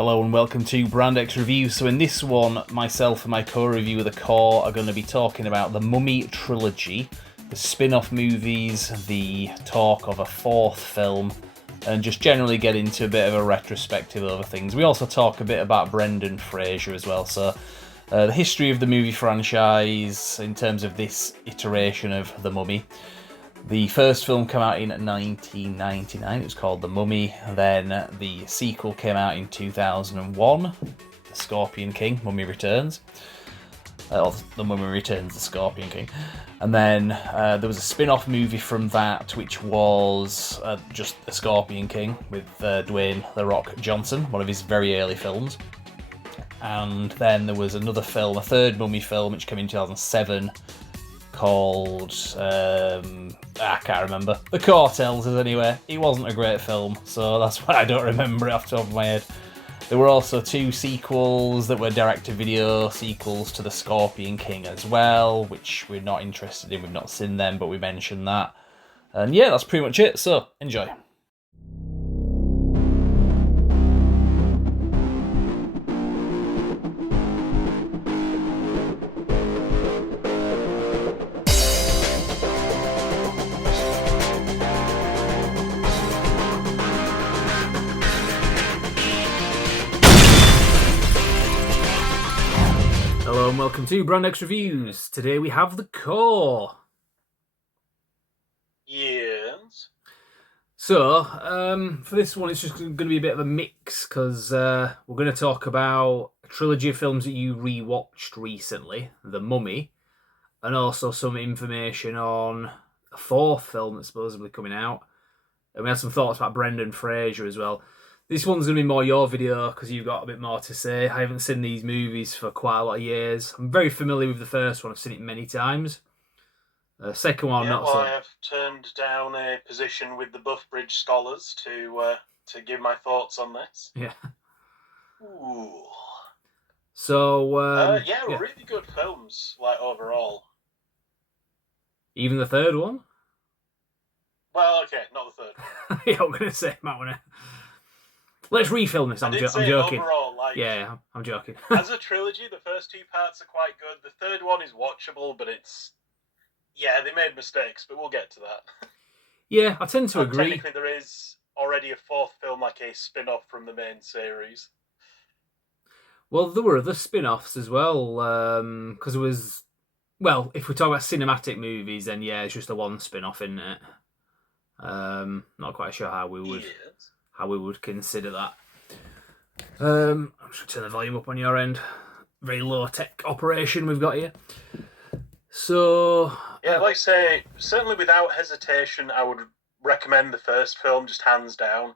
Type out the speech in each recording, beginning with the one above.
Hello and welcome to Brand X Review. So in this one, myself and my co-reviewer, The Core, are going to be talking about the Mummy trilogy, the spin-off movies, the talk of a fourth film, and just generally get into a bit of a retrospective over things. We also talk a bit about Brendan Fraser as well, so the history of the movie franchise in terms of this iteration of The Mummy. The first film came out in 1999, it was called The Mummy. Then the sequel came out in 2001, The Scorpion King, Mummy Returns. Or The Mummy Returns, The Scorpion King. And then there was a spin-off movie from that, which was just The Scorpion King, with Dwayne "The Rock" Johnson, one of his very early films. And then there was another film, a third Mummy film, which came in 2007, called, I can't remember. The Core tells us anyway. It wasn't a great film, so that's why I don't remember it off the top of my head. There were also two sequels that were direct-to-video sequels to The Scorpion King as well, which we're not interested in, we've not seen them, but we mentioned that. And yeah, that's pretty much it, so enjoy. Hello and welcome to Brand X Reviews. Today we have The Core. Yes. So, for this one it's just going to be a bit of a mix, because we're going to talk about a trilogy of films that you rewatched recently, The Mummy, and also some information on a fourth film that's supposedly coming out. And we had some thoughts about Brendan Fraser as well. This one's going to be more your video because you've got a bit more to say. I haven't seen these movies for quite a lot of years. I'm very familiar with the first one. I've seen it many times. The second one, not so. I have turned down a position with the Buffbridge Scholars to give my thoughts on this. Yeah. Ooh. So, really good films, like, overall. Even the third one? Well, okay, not the third one. Yeah, I'm going to say, Matt. Let's refilm this. I'm joking. Overall, yeah, I'm joking. As a trilogy, the first two parts are quite good. The third one is watchable, but they made mistakes, but we'll get to that. Yeah, I tend to agree. Technically, there is already a fourth film, like a spin-off from the main series. Well, there were other spin-offs as well, because it was... Well, if we talk about cinematic movies, then yeah, it's just a one spin-off, isn't it? Not quite sure how we would consider that. I'm just going to turn the volume up on your end. Very low-tech operation we've got here. So... Yeah, like I say, certainly without hesitation, I would recommend the first film, just hands down.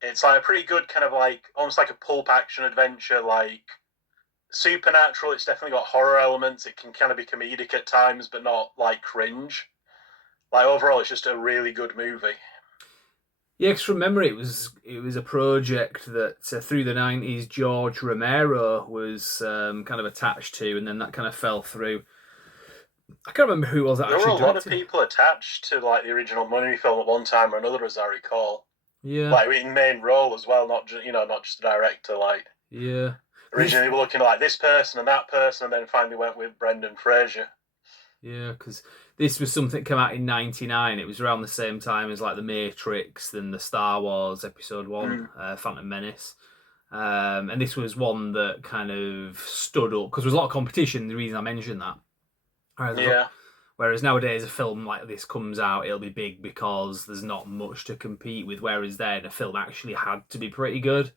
It's like a pretty good kind of like, almost like a pulp action adventure, like supernatural. It's definitely got horror elements. It can kind of be comedic at times, but not like cringe. Like overall, it's just a really good movie. Yeah, because from memory, it was a project that through the 90s George Romero was kind of attached to, and then that kind of fell through. I can't remember who was actually. There were a lot of people attached to like the original Mummy film at one time or another, as I recall. Yeah, like in main role as well, not just the director. Like originally, we were looking at like this person and that person, and then finally went with Brendan Fraser. Yeah, because this was something that came out in '99. It was around the same time as like The Matrix, then the Star Wars Episode 1, Phantom Menace. And this was one that kind of stood up, because there was a lot of competition, the reason I mentioned that. Whereas nowadays a film like this comes out, it'll be big because there's not much to compete with, whereas then a film actually had to be pretty good.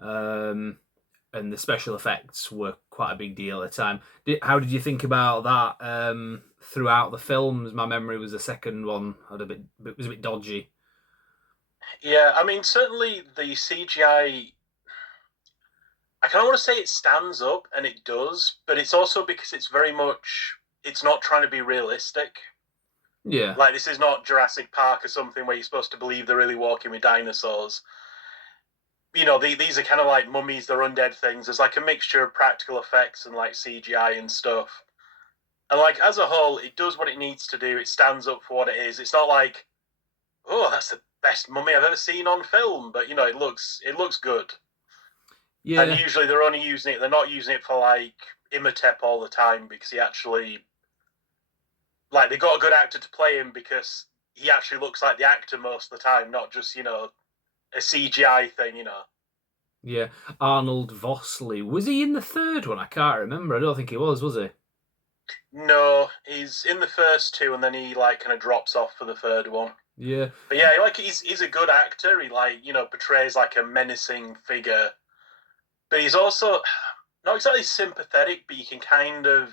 And the special effects were quite a big deal at the time. How did you think about that throughout the films? My memory was the second one was a bit dodgy. Yeah, I mean, certainly the CGI, I kind of want to say it stands up, and it does, but it's also because it's very much, it's not trying to be realistic. Yeah. Like, this is not Jurassic Park or something where you're supposed to believe they're really walking with dinosaurs. These are kind of like mummies, they're undead things. There's like a mixture of practical effects and like CGI and stuff. And like, as a whole, it does what it needs to do. It stands up for what it is. It's not like, oh, that's the best mummy I've ever seen on film, but it looks good. And Yeah, usually they're only using it. They're not using it for like Imhotep all the time because he actually like they got a good actor to play him because he actually looks like the actor most of the time, not just a CGI thing. yeah. Arnold Vosloo. Was he in the third one? I can't remember. I don't think he was he? No, he's in the first two, and then he like kind of drops off for the third one. Yeah, But yeah, like he's a good actor. He like portrays like a menacing figure, but he's also not exactly sympathetic, but you can kind of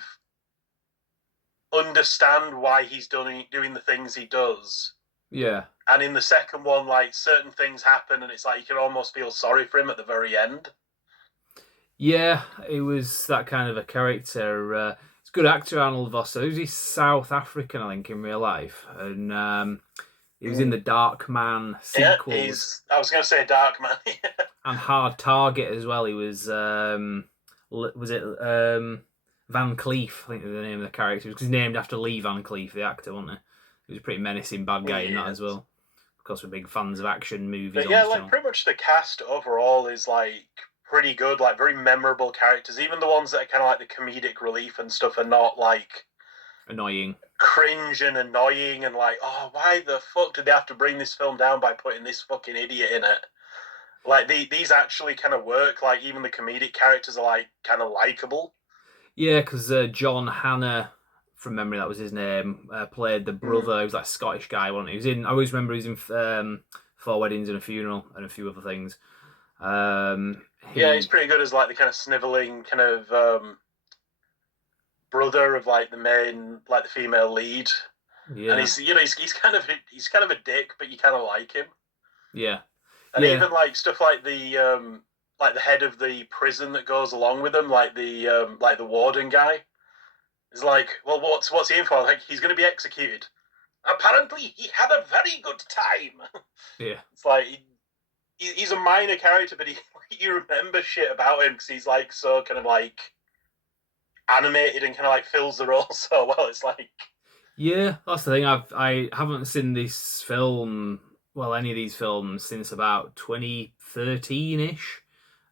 understand why he's doing the things he does. yeah. And in the second one, like certain things happen, and it's like you can almost feel sorry for him at the very end. Yeah, he was that kind of a character. He's a good actor, Arnold Vosloo. He's South African, I think, in real life. And he was in the Dark Man Yeah, sequels he's. I was going to say Dark Man. and Hard Target as well. He was it Van Cleef? I think was the name of the character. Because he's named after Lee Van Cleef, the actor, wasn't he? He was a pretty menacing bad guy in that as well. Of course, we're big fans of action movies But on yeah, this like channel. pretty much the cast overall is like pretty good, like very memorable characters. Even the ones that are kind of like the comedic relief and stuff are not like Annoying. cringe and annoying and like, oh, why the fuck did they have to bring this film down by putting this fucking idiot in it? Like these actually kind of work. Like even the comedic characters are like kind of likable. Yeah, because John Hannah, from memory, that was his name, played the brother. He was that Scottish guy, wasn't he? He was in. I always remember he was in Four Weddings and a Funeral and a few other things. Yeah, he's He, pretty good as like the kind of sniveling kind of brother of like the main, like the female lead. And yeah, he's kind of a dick, but you kind of like him. yeah, And yeah, even like stuff like the head of the prison that goes along with them, like the warden guy, is like, well, what's he in for? Like he's going to be executed. Apparently, he had a very good time. yeah, It's like he's a minor character, but you remember shit about him because he's like so kind of like animated and kind of like fills the role so well. It's like yeah. That's the thing. I haven't seen this film, well, any of these films since about 2013 ish.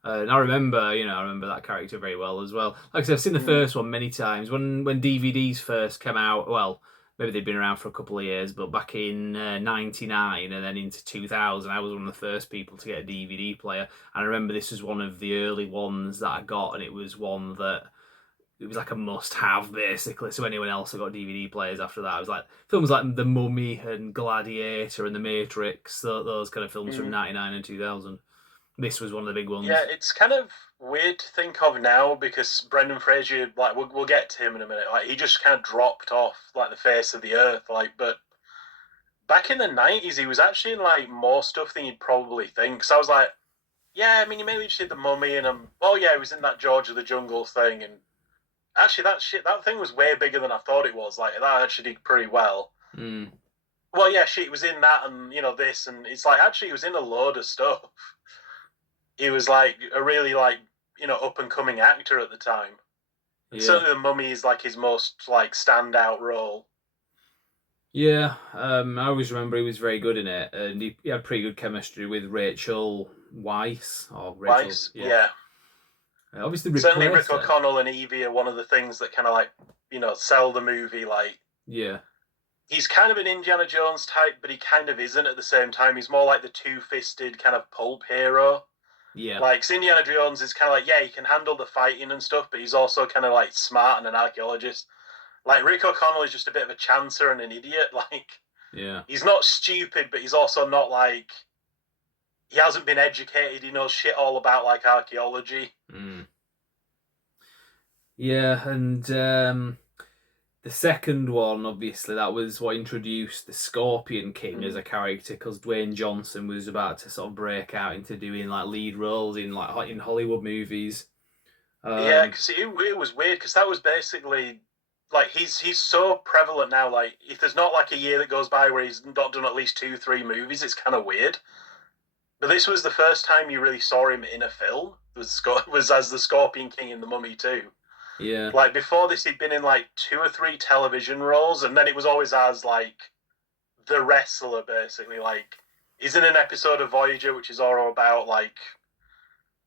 And I remember that character very well as well. Like I said, I've seen the first one many times. When DVDs first came out, well, maybe they'd been around for a couple of years, but back in '99 and then into 2000, I was one of the first people to get a DVD player. And I remember this was one of the early ones that I got, and it was one that it was like a must-have basically. So anyone else that got DVD players after that, it was like films like The Mummy and Gladiator and The Matrix, those kind of films from '99 and 2000. This was one of the big yeah, ones. it's kind of weird to think of now because Brendan Fraser, like we'll get to him in a minute. Like he just kind of dropped off like the face of the earth. Like, but back in the '90s, he was actually in like more stuff than you'd probably think. So I was like, yeah, I mean, he maybe just did the Mummy, and oh yeah, he was in that George of the Jungle thing, and actually that thing was way bigger than I thought it was. Like that actually did pretty well. Mm. Well, yeah, shit, he was in that, and this, and it's like actually he was in a load of stuff. He was like a really like up and coming actor at the time. And Yeah. certainly the Mummy is like his most like standout role. Yeah, I always remember he was very good in it, and he had pretty good chemistry with Rachel Weisz or Rachel. Weiss, Yeah, yeah. obviously Certainly Rick replaced her. O'Connell and Evie are one of the things that kind of like sell the movie. Like Yeah, he's kind of an Indiana Jones type, but he kind of isn't at the same time. He's more like the two-fisted kind of pulp hero. yeah, Like Indiana Jones is kind of like, yeah, he can handle the fighting and stuff, but he's also kind of like smart and an archaeologist. Like Rick O'Connell is just a bit of a chancer and an idiot. Like yeah, he's not stupid, but he's also not like he hasn't been educated. He knows shit all about like archaeology. mm. Yeah, and the second one, obviously, that was what introduced the Scorpion King as a character, because Dwayne Johnson was about to sort of break out into doing like lead roles in in Hollywood movies. Yeah, Um, because it was weird because that was basically like he's so prevalent now. Like if there's not like a year that goes by where he's not done at least 2-3 movies, it's kind of weird. But this was the first time you really saw him in a film. Was as the Scorpion King in The Mummy too. yeah, Like before this, he'd been in like 2 or 3 television roles, and then it was always as like the wrestler, basically. Like he's in an episode of Voyager, which is all about like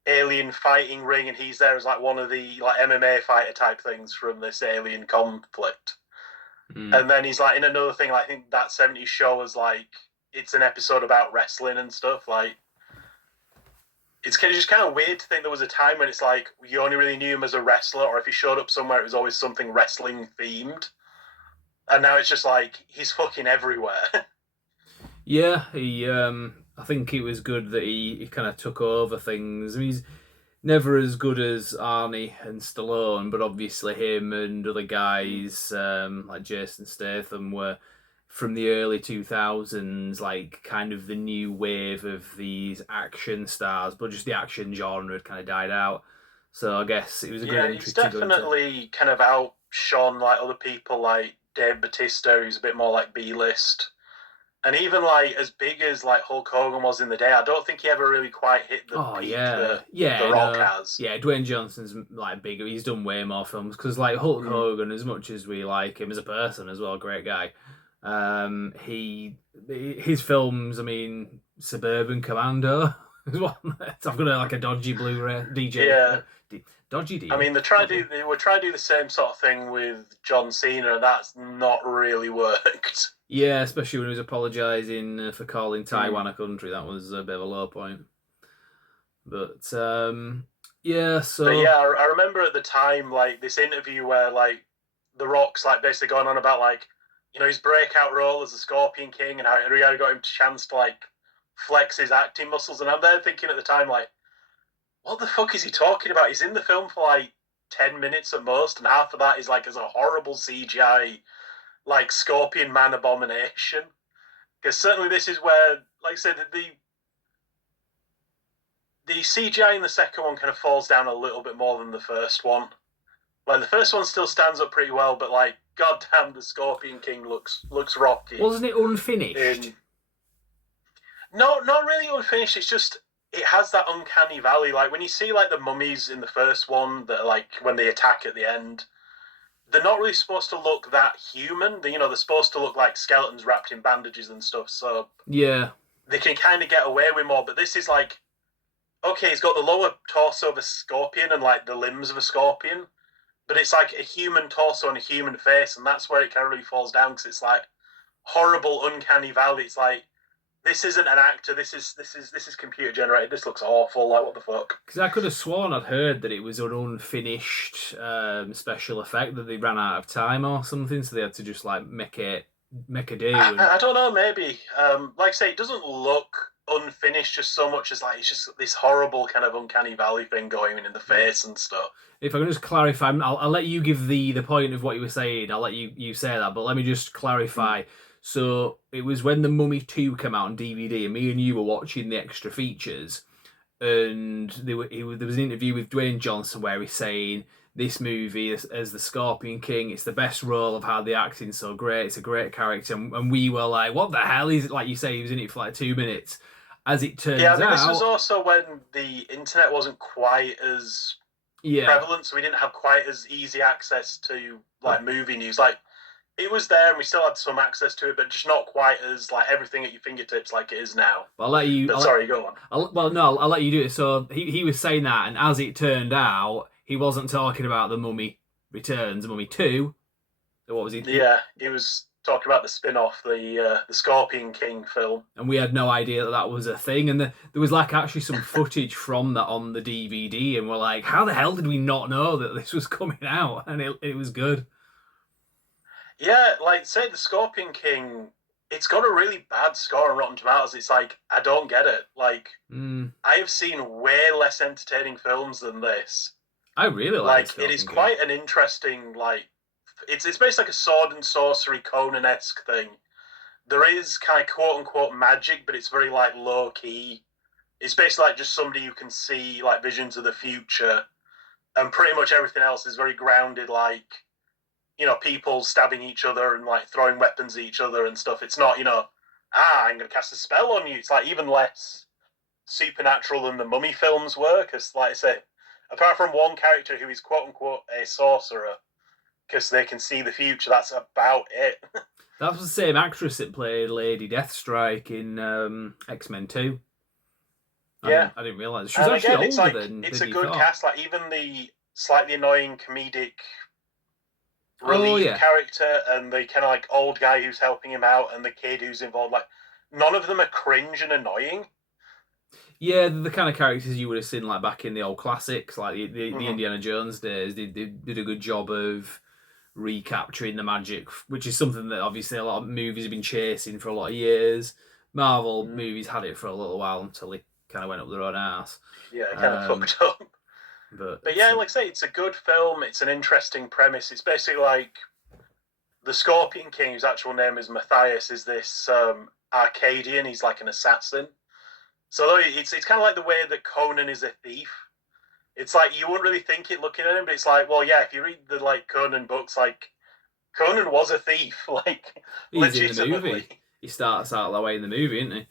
alien fighting ring, and he's there as like one of the like MMA fighter type things from this alien conflict. And then he's like in another thing, like, I think that 70s show was like it's an episode about wrestling and stuff. Like it's kind of just kind of weird to think there was a time when it's like you only really knew him as a wrestler, or if he showed up somewhere, it was always something wrestling themed. And now it's just like he's fucking everywhere. Yeah, I think it was good that he kind of took over things. I mean, he's never as good as Arnie and Stallone, but obviously him and other guys like Jason Statham were from the early 2000s, like kind of the new wave of these action stars, but just the action genre had kind of died out. So I guess it was a good entry He's to go into. definitely kind of outshone like other people like Dave Bautista, who's a bit more like B-list. And even like as big as like Hulk Hogan was in the day, I don't think he ever really quite hit the peak that The Rock has. Yeah, Dwayne Johnson's like bigger. He's done way more films because like Hulk Hogan, as much as we like him as a person as well, great guy. His films. I mean, Suburban Commando is one. I've got like a dodgy Blu-ray DJ. Yeah. Dodgy deal. I mean, they were trying to do the same sort of thing with John Cena, and that's not really worked. Yeah, especially when he was apologising for calling Taiwan a country. That was a bit of a low point. But yeah, so. But yeah, I remember at the time like this interview where like The Rock's like basically going on about like his breakout role as the Scorpion King and how it really got him a chance to like flex his acting muscles, and I'm there thinking at the time like, what the fuck is he talking about? He's in the film for like 10 minutes at most, and half of that is like as a horrible CGI like Scorpion Man abomination. Because certainly this is where, like I said, the CGI in the second one kind of falls down a little bit more than the first one. Like the first one still stands up pretty well, but like goddamn, the Scorpion King looks rocky. Wasn't it unfinished? No, not really unfinished. It's just it has that uncanny valley. Like when you see like the mummies in the first one, that like when they attack at the end, they're not really supposed to look that human. They're supposed to look like skeletons wrapped in bandages and stuff. So yeah, they can kind of get away with more. But this is like, okay, he's got the lower torso of a scorpion and like the limbs of a scorpion, but it's like a human torso and a human face, and that's where it kind of really falls down because it's like horrible, uncanny valley. It's like, this isn't an actor. This is computer generated. This looks awful. Like, what the fuck? Because I could have sworn I'd heard that it was an unfinished special effect, that they ran out of time or something, so they had to just like make a do. I don't know. Maybe. Like I say, it doesn't look unfinished just so much as like it's just this horrible kind of uncanny valley thing going in the face and stuff. If I can just clarify, I'll let you give the point of what you were saying. I'll let you say that, but let me just clarify. So it was when The Mummy 2 came out on DVD, and me and you were watching the extra features, and there was an interview with Dwayne Johnson where he's saying this movie as the Scorpion King, it's the best role. I've had the acting so great. It's a great character, and we were like, what the hell is it? Like you say, he was in it for like 2 minutes. As it turns out, this was also when the internet wasn't quite as prevalent, so we didn't have quite as easy access to like movie news. Like, it was there, and we still had some access to it, but just not quite as like everything at your fingertips like it is now. I'll let you. Sorry, go on. I'll let you do it. So he was saying that, and as it turned out, he wasn't talking about The Mummy Returns, The Mummy 2. What was he? Yeah, he was talking about the spin-off, the Scorpion King film. And we had no idea that was a thing, and there was like actually some footage from that on the DVD, and we're like, how the hell did we not know that this was coming out? And it was good. Yeah, like, say the Scorpion King, it's got a really bad score on Rotten Tomatoes. It's like, I don't get it. Like, I have seen way less entertaining films than this. I really like it is quite an interesting, like, it's basically like a sword and sorcery Conan-esque thing. There is kind of quote-unquote magic, but it's very, like, low-key. It's basically like just somebody who can see, like, visions of the future, and pretty much everything else is very grounded, like, people stabbing each other and like throwing weapons at each other and stuff. It's not, I'm going to cast a spell on you. It's like even less supernatural than the Mummy films were. Because, like I say, apart from one character who is quote unquote a sorcerer, because they can see the future, that's about it. That was the same actress that played Lady Deathstrike in X-Men 2. Yeah, I didn't realise she was and actually again, it's older like than it's a you good thought. cast. Like even the slightly annoying comedic Oh relief yeah, character and the kind of like old guy who's helping him out and the kid who's involved, like none of them are cringe and annoying. yeah, the kind of characters you would have seen like back in the old classics, like the Mm-hmm. Indiana Jones days. They did a good job of recapturing the magic, which is something that obviously a lot of movies have been chasing for a lot of years. Marvel Mm. movies had it for a little while until they kind of went up their own arse. Yeah, it kind of Um, fucked up. but But yeah, like I say, it's a good film. It's an interesting premise. It's basically like the Scorpion King, whose actual name is Matthias, is this Arcadian. He's like an assassin. So it's kind of like the way that Conan is a thief. It's like you wouldn't really think it looking at him, but it's like, well, yeah, if you read the like Conan books, like Conan was a thief, like he's in the legitimately. movie. He starts out that way in the movie, isn't he?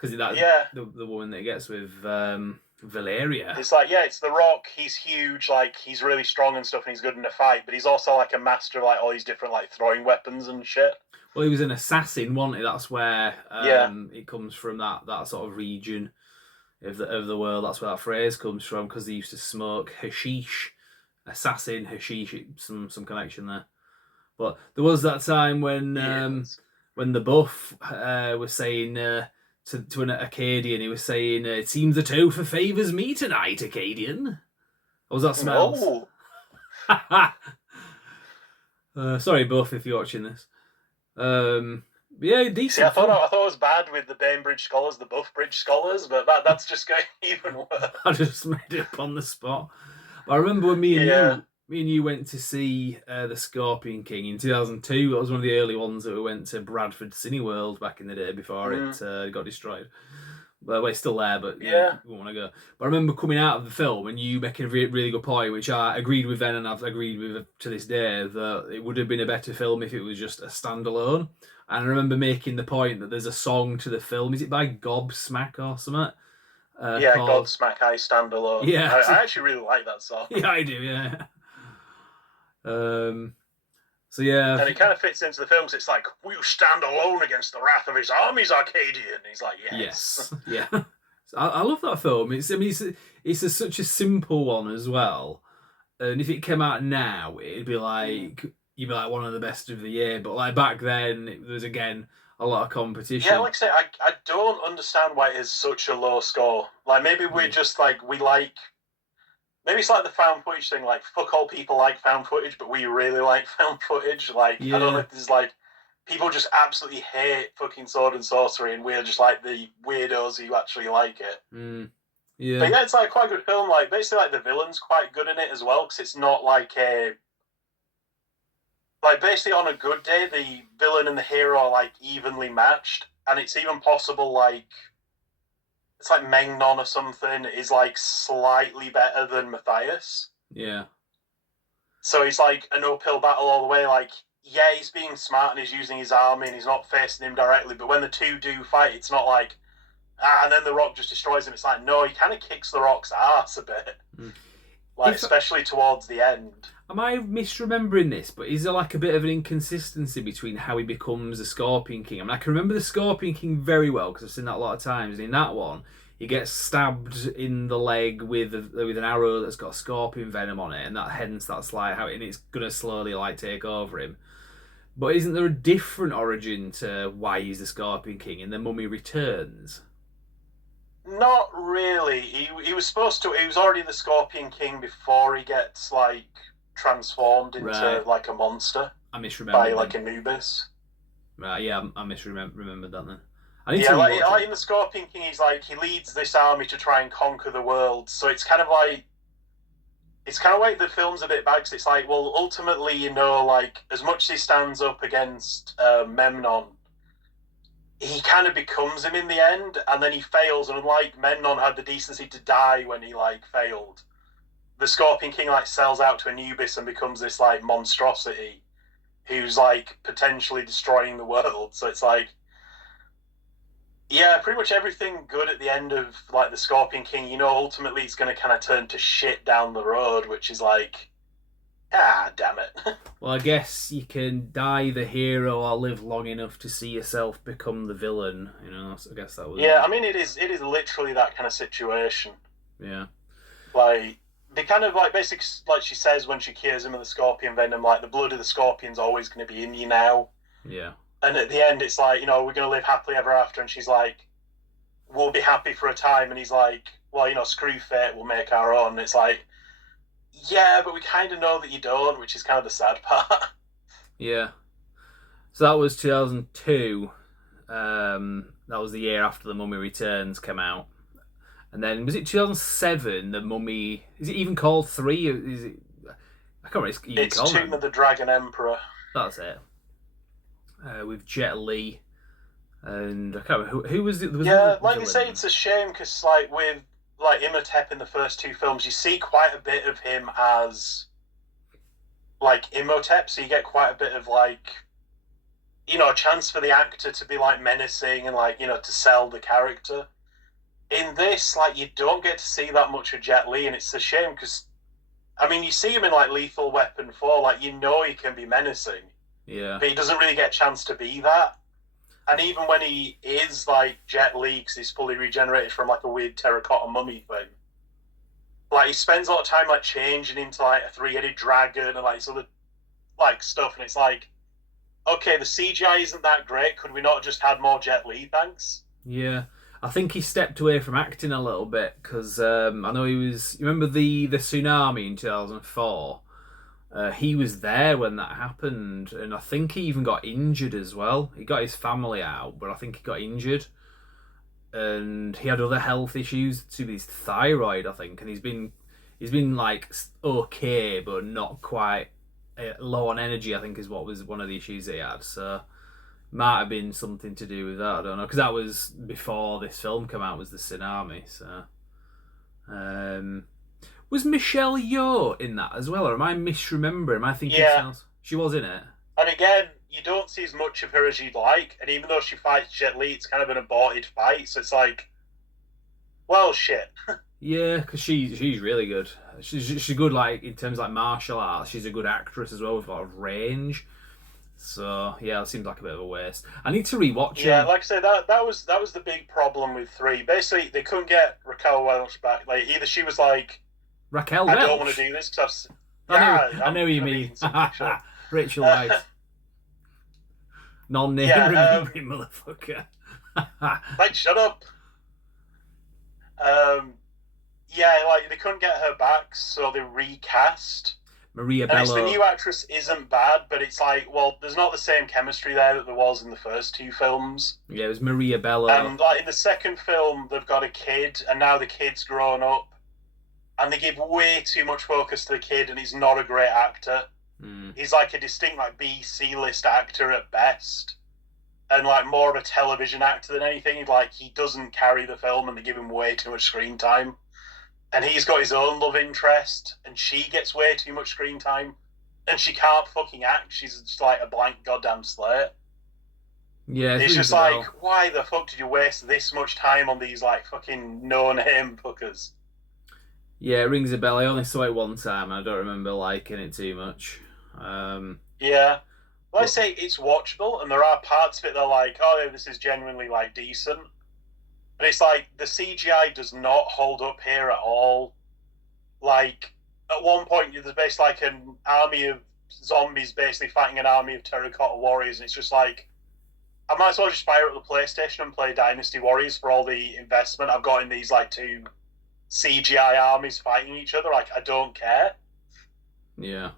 Because that Yeah, the woman that he gets with Valeria. it's like, yeah, it's The Rock. He's huge, like he's really strong and stuff, and he's good in a fight. But he's also like a master of like all these different like throwing weapons and shit. Well, he was an assassin, wasn't he? That's where Yeah, it comes from. That sort of region of the world. That's where that phrase comes from because they used to smoke hashish, assassin hashish. Some connection there. But there was that time yeah. when the buff was saying to an Acadian, he was saying, "It seems the topher favours me tonight, Acadian." Or was that Smells? No. Sorry, Buff, if you're watching this. Yeah, See, I decent thought film. I thought it was bad with the Bainbridge scholars, the Buff Bridge scholars, but that's just going even worse. I just made it up on the spot. But I remember when Yeah. me and you went to see the Scorpion King in 2002. That was one of the early ones that we went to Bradford Cineworld back in the day before it got destroyed. Well, it's still there, but you Yeah. won't want to go. But I remember coming out of the film and you making a really good point, which I agreed with then and I've agreed with to this day, that it would have been a better film if it was just a standalone. And I remember making the point that there's a song to the film. Is it by Gobsmack or something? Yeah, Called Godsmack I Stand Alone. Yeah, I actually really like that song. yeah, I do, yeah. So yeah, And it kind of fits into the film because it's like, will you stand alone against the wrath of his armies, Arcadian? He's like, yes. yeah. I love that film. Such a simple one as well. And if it came out now, it'd be like you'd be like one of the best of the year. But like back then, there was again a lot of competition. Yeah, like I say, I don't understand why it is such a low score. Like, maybe we're just like, maybe it's like the found footage thing, like, fuck all people like found footage, but we really like found footage. Like, I don't know if there's like, people just absolutely hate fucking sword and sorcery, and we're just like the weirdos who actually like it. Yeah. But yeah, it's like quite a good film. Like, basically, like, the villain's quite good in it as well, because it's not like a. Like, basically, on a good day, the villain and the hero are like evenly matched, and it's even possible, like, it's like Mengnon or something is like slightly better than Matthias. Yeah. So he's like an uphill battle all the way. Like, yeah, he's being smart and he's using his army and he's not facing him directly. But when the two do fight, it's not like, and then the Rock just destroys him. It's like, no, he kind of kicks the Rock's ass a bit. Like, especially towards the end. Am I misremembering this? But is there like a bit of an inconsistency between how he becomes the Scorpion King? I mean, I can remember the Scorpion King very well because I've seen that a lot of times. And in that one, he gets stabbed in the leg with an arrow that's got scorpion venom on it, and that's like how, and it's gonna slowly like take over him. But isn't there a different origin to why he's the Scorpion King in The Mummy Returns? Not really. He was supposed to. He was already the Scorpion King before he gets like transformed into like a monster. I misremembered by like Anubis. Right, yeah, I misremembered that then. Yeah, like in the Scorpion King, he's like he leads this army to try and conquer the world. So it's kind of like the film's a bit bad because it's like, well, ultimately, you know, like as much as he stands up against Memnon, he kind of becomes him in the end, and then he fails. And unlike Memnon had the decency to die when he like failed, the Scorpion King like sells out to Anubis and becomes this like monstrosity who's like potentially destroying the world. So it's like, yeah, pretty much everything good at the end of like the Scorpion King, you know, ultimately it's going to kind of turn to shit down the road, which is like, Ah, damn it. Well, I guess you can die the hero or live long enough to see yourself become the villain. You know, I guess that was. Yeah, I mean, it is literally that kind of situation. Yeah. Like, they kind of, like, basically, like she says when she cures him of the scorpion venom, like, the blood of the scorpion's always going to be in you now. Yeah. And at the end, it's like, we're going to live happily ever after. And she's like, we'll be happy for a time. And he's like, well, screw fate, we'll make our own. And it's like, yeah, but we kind of know that you don't, which is kind of the sad part. Yeah. So that was 2002. That was the year after The Mummy Returns came out. And then, was it 2007, The Mummy... Is it even called 3? Is it... I can't remember. It's Tomb of the Dragon Emperor. That's it. With Jet Li. And I can't remember. Who was it? Like you say, it's a shame because, like, with like Imhotep in the first two films, you see quite a bit of him as like Imhotep, so you get quite a bit of like a chance for the actor to be like menacing and like to sell the character. In this, like, you don't get to see that much of Jet Li, and it's a shame because I mean you see him in like Lethal Weapon 4, like he can be menacing, yeah, but he doesn't really get a chance to be that. And even when he is like Jet Li, because he's fully regenerated from like a weird terracotta mummy thing, like he spends a lot of time like changing into like a three-headed dragon and like sort of like stuff, and it's like, okay, the CGI isn't that great. Could we not just had more Jet Li, thanks? Yeah. I think he stepped away from acting a little bit because I know he was. You remember the tsunami in 2004? He was there when that happened, and I think he even got injured as well. He got his family out, but I think he got injured, and he had other health issues to his thyroid, I think, and he's been like okay, but not quite low on energy. I think is what was one of the issues he had. So might have been something to do with that. I don't know, because that was before this film came out. Was the tsunami? So. Was Michelle Yeoh in that as well, or am I misremembering? Am I thinking else? She was in it. And again, you don't see as much of her as you'd like, and even though she fights Jet Li, it's kind of an aborted fight, so it's like, well, shit. Yeah, because she's really good. She's good, like, in terms of like martial arts. She's a good actress as well with a lot of range. So yeah, it seems like a bit of a waste. I need to rewatch it. Yeah, like I said, that was the big problem with 3. Basically, they couldn't get Raquel Welch back. Like, either she was like, Raquel Welch. I don't want to do this because I know what you mean. Rachel Weisz. Non-name remembering motherfucker. Like, shut up. Yeah, like they couldn't get her back, so they recast. Maria Bello. And the new actress isn't bad, but it's like, well, there's not the same chemistry there that there was in the first 2 films. Yeah, it was Maria Bello. And like in the second film, they've got a kid, and now the kid's grown up. And they give way too much focus to the kid, and he's not a great actor. He's like a distinct like B, C-list actor at best, and like more of a television actor than anything. Like, he doesn't carry the film, and they give him way too much screen time. And he's got his own love interest, and she gets way too much screen time, and she can't fucking act. She's just like a blank goddamn slate. Yeah, it's just like, why the fuck did you waste this much time on these like fucking no-name fuckers? Yeah, it rings a bell. I only saw it one time. I don't remember liking it too much. Yeah. Well, I say it's watchable, and there are parts of it that are like, oh, this is genuinely like decent. But it's like the CGI does not hold up here at all. Like, at one point, there's basically like an army of zombies basically fighting an army of terracotta warriors, and it's just like, I might as well just fire up the PlayStation and play Dynasty Warriors for all the investment I've got in these like 2 CGI armies fighting each other. Like, I don't care. Yeah.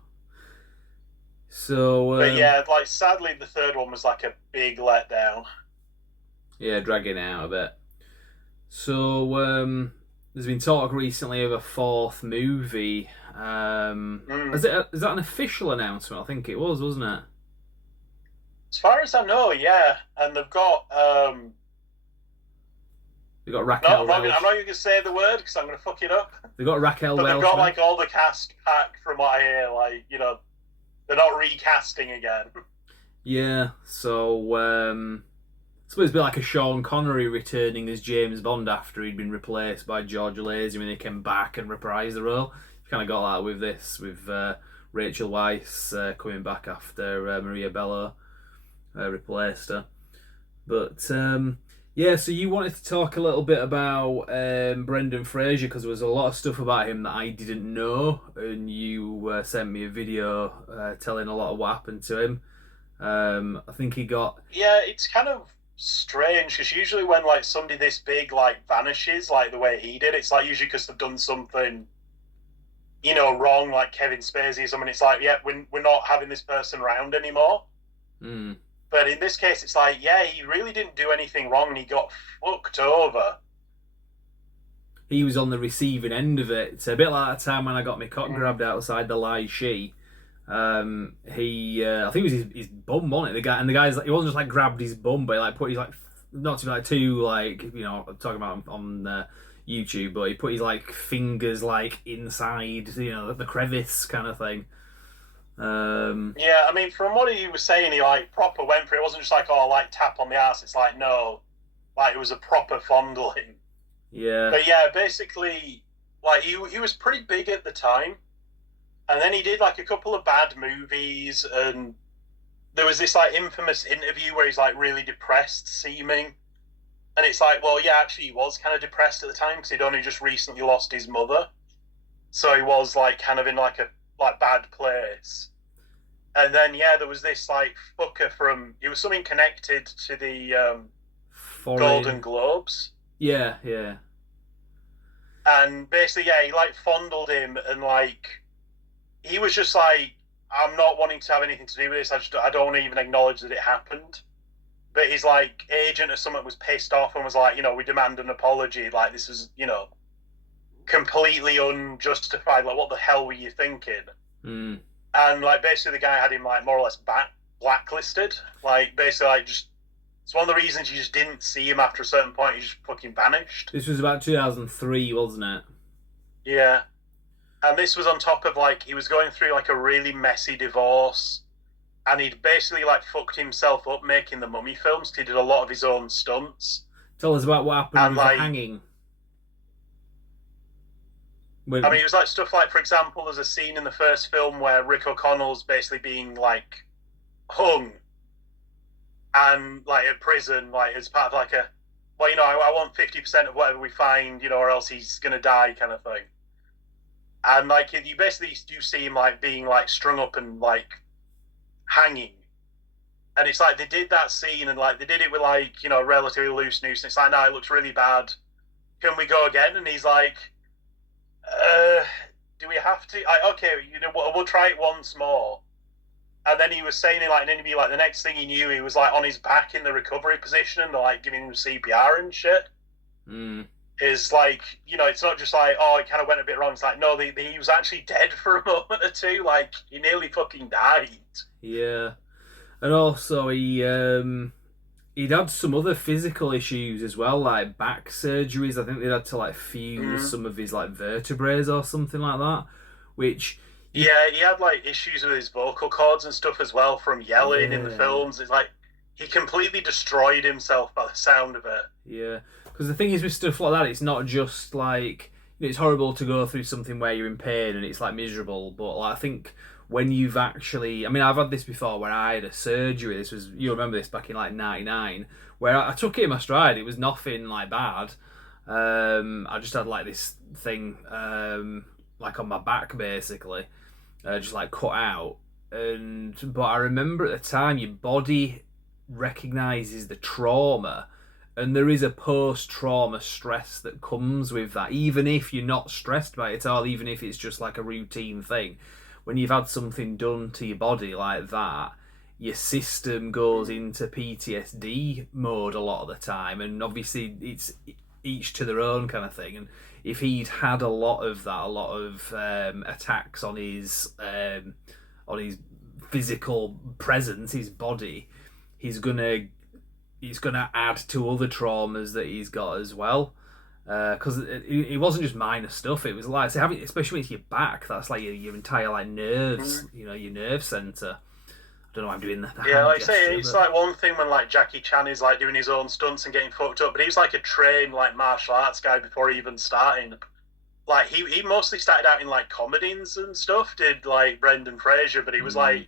So, but yeah, like, sadly, the third one was like a big letdown. Yeah, dragging out a bit. So, there's been talk recently of a 4th movie. Is that an official announcement? I think it was, wasn't it? As far as I know, yeah. And they've got They've got Raquel Welch. I'm not even going to say the word because I'm going to fuck it up. They've got Raquel Welch. But they've got like all the cast packed from what I hear. Like, they're not recasting again. Yeah, so it's supposed to be like a Sean Connery returning as James Bond after he'd been replaced by George Lazenby when he came back and reprised the role. You kind of got that with this, with Rachel Weisz coming back after Maria Bello replaced her. But yeah, so you wanted to talk a little bit about Brendan Fraser because there was a lot of stuff about him that I didn't know, and you sent me a video telling a lot of what happened to him. I think he got Yeah, it's kind of strange because usually when like somebody this big like vanishes like the way he did, it's like usually because they've done something wrong, like Kevin Spacey or something. It's like, yeah, we're not having this person around anymore. mm, But in this case, it's like, yeah, he really didn't do anything wrong and he got fucked over. he was on the receiving end of it. It's a bit like that time when I got my cock grabbed outside the Lie She. He I think it was his bum on it. The guy's like, he wasn't just like grabbed his bum, but he like put his like not to be like too like talking about on YouTube, but he put his like fingers like inside the crevice kind of thing. Yeah, I mean, from what he was saying, he like proper went for it. It wasn't just like, oh, like tap on the ass. It's like, no, like it was a proper fondling. Yeah, But yeah, basically, like he was pretty big at the time, and then he did like a couple of bad movies, and there was this like infamous interview where he's like really depressed seeming, and it's like, well, yeah, actually he was kind of depressed at the time because he'd only just recently lost his mother, so he was like kind of in like a like bad place. And then yeah, there was this like fucker from it was something connected to the Golden Globes. Yeah, yeah. And basically, yeah, he like fondled him and like he was just like, I'm not wanting to have anything to do with this. I don't want to even acknowledge that it happened. But his like agent or someone was pissed off and was like, we demand an apology. Like this is, completely unjustified. Like what the hell were you thinking? Mm. And like basically the guy had him like more or less blacklisted. Like basically like just it's one of the reasons you just didn't see him after a certain point. He just fucking vanished. This was about 2003, wasn't it? Yeah. And this was on top of like he was going through like a really messy divorce, and he'd basically like fucked himself up making the Mummy films. He did a lot of his own stunts. Tell us about what happened And with like, the hanging. I mean, it was like stuff like, for example, there's a scene in the first film where Rick O'Connell's basically being like hung, and like at prison, like as part of like a, well, I want 50% of whatever we find, or else he's gonna die, kind of thing. And like you basically do see him like being like strung up and like hanging, and it's like they did that scene and like they did it with like relatively loose noose, and it's like, no, it looks really bad. Can we go again? And he's like, do we have to? Okay, we'll try it once more. And then he was saying in like an interview, like the next thing he knew, he was like on his back in the recovery position and like giving him CPR and shit. Mm. Is like, it's not just like, oh, it kind of went a bit wrong. It's like, no, he was actually dead for a moment or two. Like he nearly fucking died. Yeah, and also he'd had some other physical issues as well, like back surgeries. I think they'd had to like fuse some of his like vertebrae or something like that, which. Yeah, he had like issues with his vocal cords and stuff as well from yelling in the films. It's like he completely destroyed himself by the sound of it. Yeah, because the thing is with stuff like that, it's not just like it's horrible to go through something where you're in pain and it's like miserable, but like I think when you've actually, I mean, I've had this before where I had a surgery. This was, you remember this back in like '99, where I took it in my stride. It was nothing like bad. I just had like this thing like on my back basically. Just like cut out, but I remember at the time your body recognizes the trauma, and there is a post-trauma stress that comes with that, even if you're not stressed by it at all, even if it's just like a routine thing. When you've had something done to your body like that, your system goes into PTSD mode a lot of the time, and obviously it's each to their own kind of thing. And if he'd had a lot of that, a lot of attacks on his physical presence, his body, he's gonna add to other traumas that he's got as well. Because it wasn't just minor stuff. It was like, especially when it's your back, that's like your entire like nerves, your nerve center. I don't know why I'm doing that. Yeah, like I say, it's like one thing when like Jackie Chan is like doing his own stunts and getting fucked up, but he was like a trained like martial arts guy before he even started. like he mostly started out in like comedies and stuff. Did like Brendan Fraser, but he was like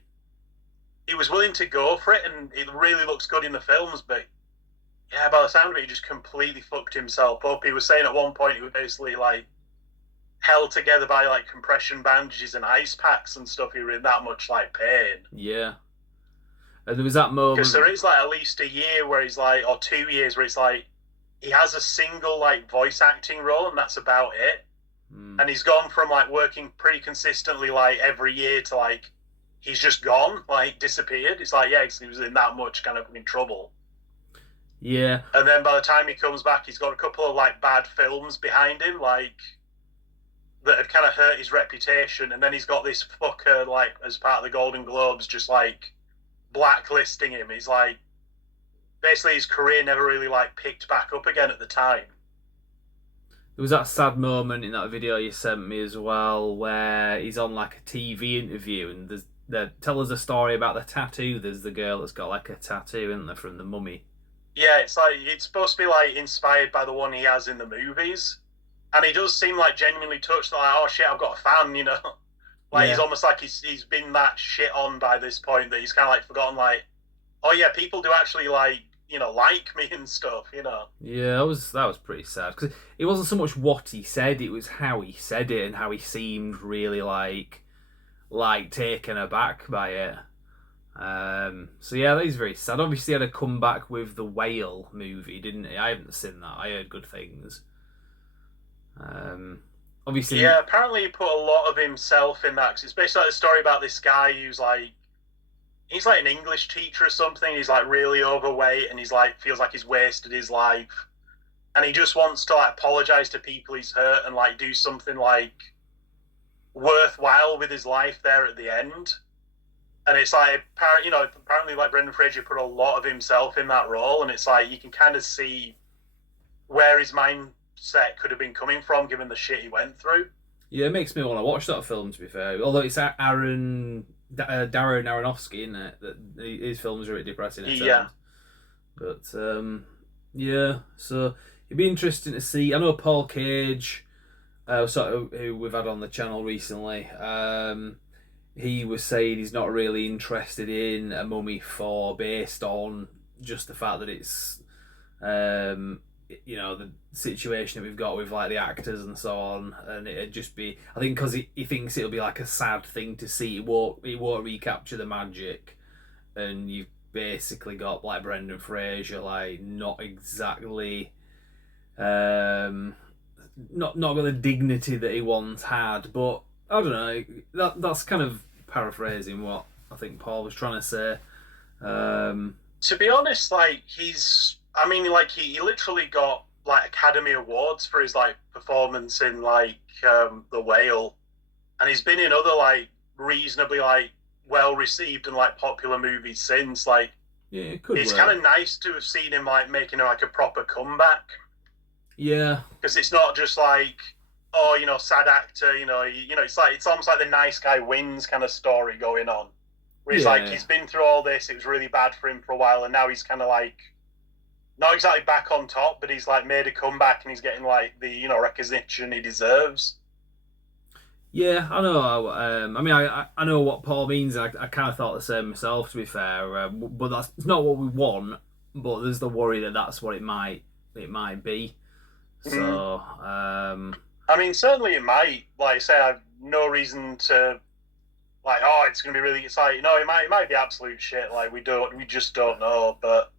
he was willing to go for it, and it really looks good in the films. But yeah, by the sound of it, he just completely fucked himself up. He was saying at one point he was basically like held together by like compression bandages and ice packs and stuff. He was in that much like pain. Yeah. And there was that moment. Because there is like at least a year where he's like, or 2 years where it's like he has a single like voice acting role and that's about it. And he's gone from like working pretty consistently like every year to like he's just gone, like disappeared. It's like, yeah, he was in that much kind of in trouble. Yeah. And then by the time he comes back, he's got a couple of like bad films behind him, like that have kind of hurt his reputation. And then he's got this fucker like as part of the Golden Globes, just like blacklisting him. He's like, basically his career never really like picked back up again at the time. There was that sad moment in that video you sent me as well, where he's on like a TV interview and tell us a story about the tattoo. There's the girl that's got like a tattoo, isn't there, from the Mummy? Yeah, it's like it's supposed to be like inspired by the one he has in the movies, and he does seem like genuinely touched. Like, oh shit, I've got a fan, you know. Like he's almost like he's been that shit on by this point that he's kind of like forgotten. Like, oh yeah, people do actually like like me and stuff, you know. Yeah, that was pretty sad because it wasn't so much what he said; it was how he said it and how he seemed really like taken aback by it. So yeah, that is very sad. Obviously, he had a comeback with the Whale movie, didn't he? I haven't seen that. I heard good things. Obviously, yeah. Apparently, he put a lot of himself in that. Cause it's basically like a story about this guy who's like. He's like an English teacher or something. He's like really overweight and he's like feels like he's wasted his life. And he just wants to like apologize to people he's hurt and like do something like worthwhile with his life there at the end. And it's like, apparently like Brendan Fraser put a lot of himself in that role. And it's like, you can kind of see where his mindset could have been coming from given the shit he went through. Yeah, it makes me want to watch that film, to be fair. Although it's Darren Aronofsky, isn't it? That his films are a bit depressing at times. Yeah. But yeah, so it'd be interesting to see. I know Paul Cage, who we've had on the channel recently. He was saying he's not really interested in a Mummy 4 based on just the fact that it's the situation that we've got with like the actors and so on, and it'd just be, I think, because he thinks it'll be like a sad thing to see. It won't recapture the magic, and you've basically got like Brendan Fraser like not exactly not got the dignity that he once had. But I don't know, that's kind of paraphrasing what I think Paul was trying to say. To be honest, like he literally got like Academy Awards for his like performance in like The Whale, and he's been in other like reasonably like well received and like popular movies since. Like, yeah, it could. It's kind of nice to have seen him like making like a proper comeback. Yeah, because it's not just like, oh, sad actor. It's almost like the nice guy wins kind of story going on. Where he's like, he's been through all this. It was really bad for him for a while, and now he's kind of like. Not exactly back on top, but he's like made a comeback and he's getting like the recognition he deserves. Yeah, I know. I know what Paul means. I kind of thought the same myself, to be fair. But that's not what we want. But there's the worry that that's what it might be. So, certainly it might. Like I say, I have no reason to like. Oh, it's gonna be really. It's like it might be absolute shit. Like we just don't know. But.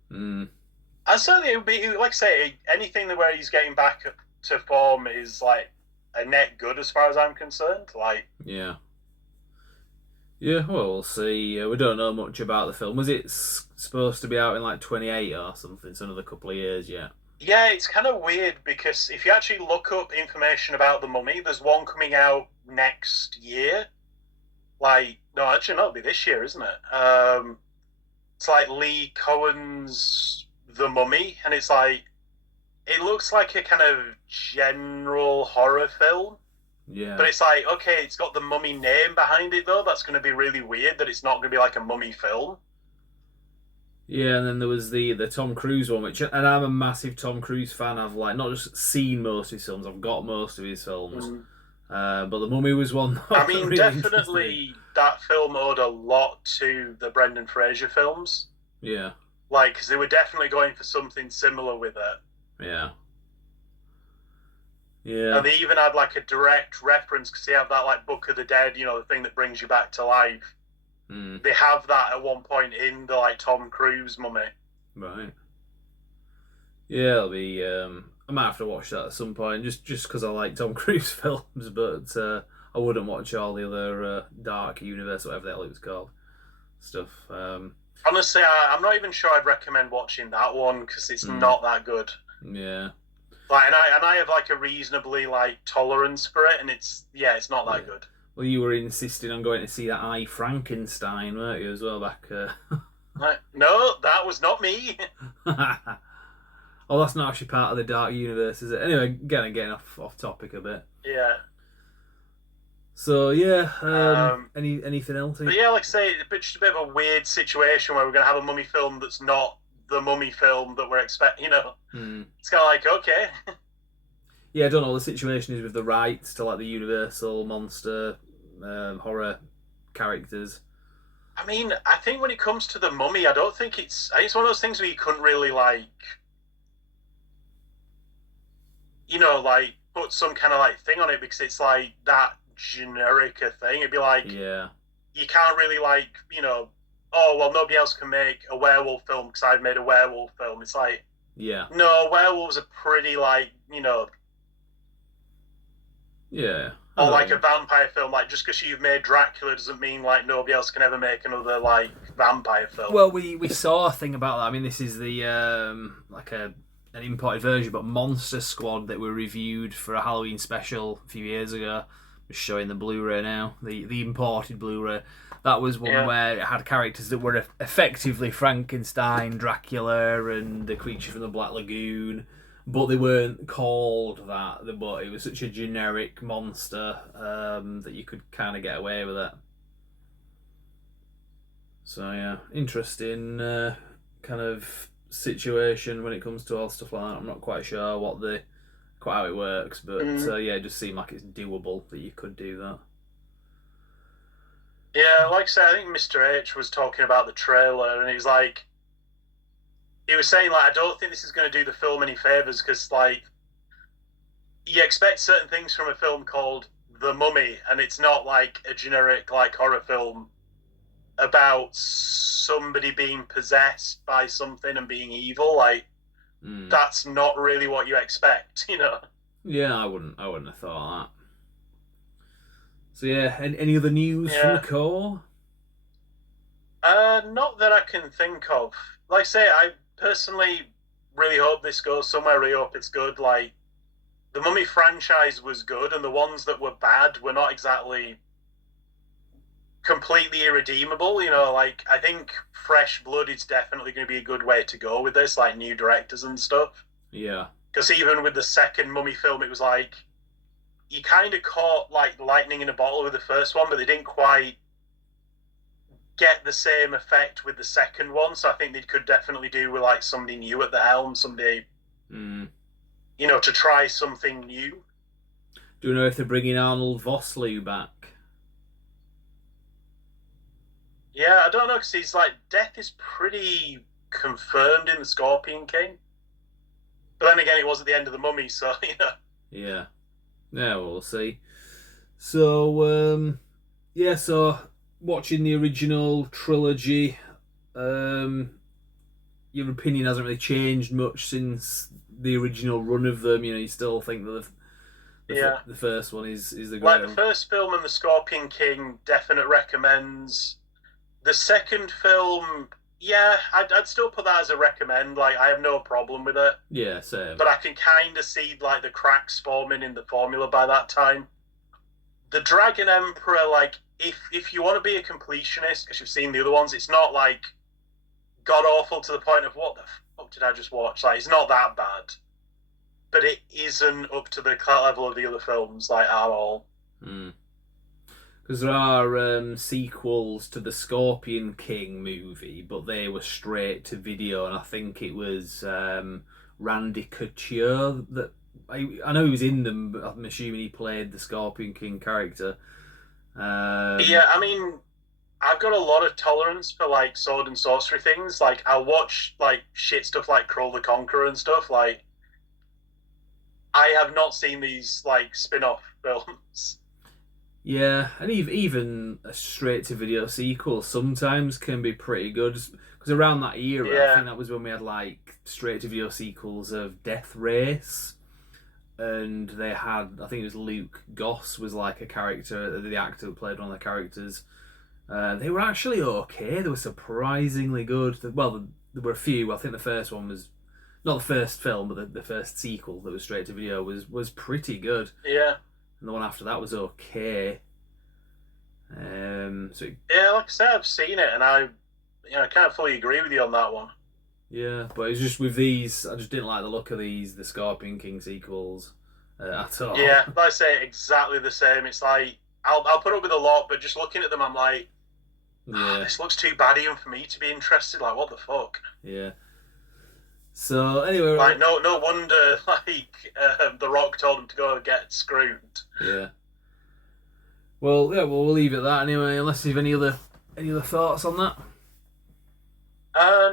And certainly it would be, like I say, anything where he's getting back to form is like a net good as far as I'm concerned. Like, yeah, well, we'll see. We don't know much about the film. Was it supposed to be out in like 28 or something? So another couple of years yet. Yeah, it's kind of weird because if you actually look up information about the Mummy, there's one coming out next year. Like, no, actually, no, it'll be this year, isn't it? It's like Lee Cohen's The Mummy, and it's like it looks like a kind of general horror film. Yeah. But it's like, okay, it's got the Mummy name behind it though. That's going to be really weird that it's not going to be like a Mummy film. Yeah, and then there was the Tom Cruise one, and I'm a massive Tom Cruise fan. I've like not just seen most of his films, I've got most of his films. But the Mummy was one I that mean, really interested me. definitely that film owed a lot to the Brendan Fraser films. Yeah, Like, because they were definitely going for something similar with it. yeah, yeah. And they even had like a direct reference because they have that like Book of the Dead, the thing that brings you back to life. Mm, They have that at one point in the like Tom Cruise Mummy. right. Yeah, it'll be. I might have to watch that at some point, just because I like Tom Cruise films, but I wouldn't watch all the other Dark Universe, whatever the hell it was called, stuff. Honestly, I'm not even sure I'd recommend watching that one because it's Mm, not that good. yeah, Like, and I have like a reasonably like tolerance for it, and it's not that yeah. good. Well, you were insisting on going to see that I Frankenstein, weren't you, as well back? Like, no, that was not me. Oh, that's not actually part of the Dark Universe, is it? Anyway, getting off topic a bit. Yeah. So yeah, Um, anything else? but yeah, like I say, it's just a bit of a weird situation where we're gonna have a mummy film that's not the mummy film that we're expecting. Hmm. It's kind of like okay. Yeah, I don't know what the situation is with the rights to like the Universal monster horror characters. I mean, I think when it comes to the mummy, I don't think I think it's one of those things where you couldn't really like put some kind of like thing on it because it's like that generic a thing. It'd be like Yeah, you can't really oh well, nobody else can make a werewolf film because I've made a werewolf film. It's like yeah, no, werewolves are pretty yeah. I or know what like you a mean. vampire film. Like just because you've made Dracula doesn't mean like nobody else can ever make another like vampire film. Well, we saw a thing about that. I mean, this is the like an imported version, but Monster Squad that we reviewed for a Halloween special a few years ago. We're showing the Blu-ray now, the imported Blu-ray. That was one Yeah, where it had characters that were effectively Frankenstein, Dracula, and the creature from the Black Lagoon, but they weren't called that. But it was such a generic monster that you could kind of get away with it. So yeah, interesting kind of situation when it comes to all stuff like that. I'm not quite sure quite how it works, but mm. yeah, it just seemed like it's doable that you could do that. Yeah. Like I said, I think Mr. H was talking about the trailer, and he was saying like I don't think this is going to do the film any favors because like you expect certain things from a film called The Mummy, and it's not like a generic like horror film about somebody being possessed by something and being evil. Like Mm. that's not really what you expect. Yeah, I wouldn't have thought that. So yeah, any other news from the Yeah. core? Not that I can think of. Like I say, I personally really hope this goes somewhere. Really hope it's good. Like the Mummy franchise was good, and the ones that were bad were not exactly completely irredeemable. Like I think fresh blood is definitely going to be a good way to go with this, like new directors and stuff. Yeah, Because even with the second Mummy film, it was like you kind of caught like lightning in a bottle with the first one, but they didn't quite get the same effect with the second one. So I think they could definitely do with like somebody new at the helm, somebody mm. to try something new. Do you know if they're bringing Arnold Vosloo back? Yeah, I don't know because he's like death is pretty confirmed in the Scorpion King. But then again, it was at the end of the Mummy, so Yeah, yeah, we'll see. So yeah, so watching the original trilogy, um, your opinion hasn't really changed much since the original run of them. You still think that Yeah. the first one is the Like great the one. first film and the Scorpion King, definite recommends. The second film, yeah, I'd still put that as a recommend. Like I have no problem with it, Yeah, same. but I can kind of see like the cracks forming in the formula by that time. The Dragon Emperor, like if you want to be a completionist because you've seen the other ones, it's not like god awful to the point of what the fuck did I just watch? Like it's not that bad, but it isn't up to the level of the other films like at all. Because there are sequels to the Scorpion King movie, but they were straight to video, and I think it was Randy Couture that I know he was in them, but I'm assuming he played the Scorpion King character. Yeah, I mean, I've got a lot of tolerance for like sword and sorcery things. Like, I'll watch like shit stuff like Krull the Conqueror and stuff. Like, I have not seen these like spin-off films. Yeah, and even a straight-to-video sequel sometimes can be pretty good. Because around that era, I Yeah, think that was when we had like straight-to-video sequels of Death Race, and they had, I think it was Luke Goss was like a character, the actor who played one of the characters. They were actually okay. They were surprisingly good. Well, there were a few. I think the first one was not the first film, but the first sequel that was straight to video was pretty good, yeah, and the one after that was okay. yeah. Like I said, I've seen it, and I can't fully agree with you on that one. Yeah, but it's just with these, I just didn't like the look of the Scorpion King sequels at all. Yeah, I say exactly the same. It's like I'll put up with a lot, but just looking at them, I'm like, Yeah, this looks too bad even for me to be interested. Like, what the fuck? yeah. So anyway, Like, no wonder like The Rock told him to go and get screwed. yeah. Well, yeah, well, we'll leave it at that anyway. Unless you have any other thoughts on that.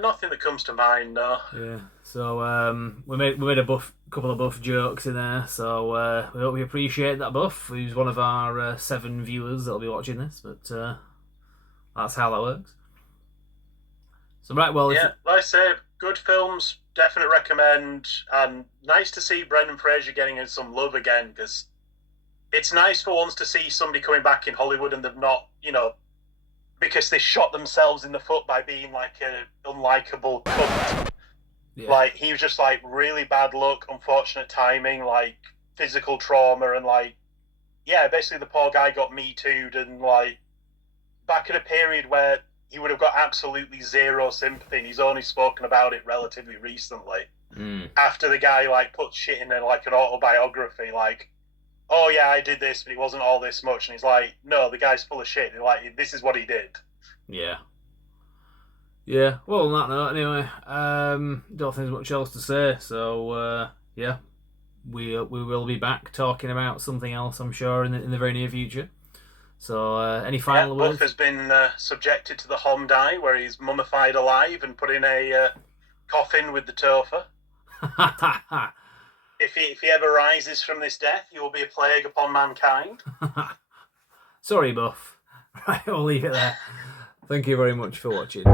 Nothing that comes to mind. No. Yeah. So we made a couple of buff jokes in there. So we hope you appreciate that buff. Who's one of our 7 viewers that'll be watching this, but that's how that works. So right, well, Yeah, like I say, good films. Definitely recommend. And nice to see Brendan Fraser getting some love again, because it's nice for once to see somebody coming back in Hollywood and they've not, because they shot themselves in the foot by being like a unlikable cunt. yeah, Like, he was just like really bad luck, unfortunate timing, like physical trauma, and like, yeah, basically the poor guy got Me Too'd, and like back in a period where he would have got absolutely zero sympathy, and he's only spoken about it relatively recently. After the guy like put shit in there like an autobiography, like, oh yeah, I did this, but it wasn't all this much. And he's like, no, the guy's full of shit. They're like, this is what he did. yeah. Yeah, well, on that note, anyway, don't think there's much else to say. So, yeah, we will be back talking about something else, I'm sure, in the very near future. So, any final words? Buff has been subjected to the Homdai, where he's mummified alive and put in a coffin with the Topher. If he ever rises from this death, he will be a plague upon mankind. Sorry, Buff. Right, we'll leave it there. Thank you very much for watching.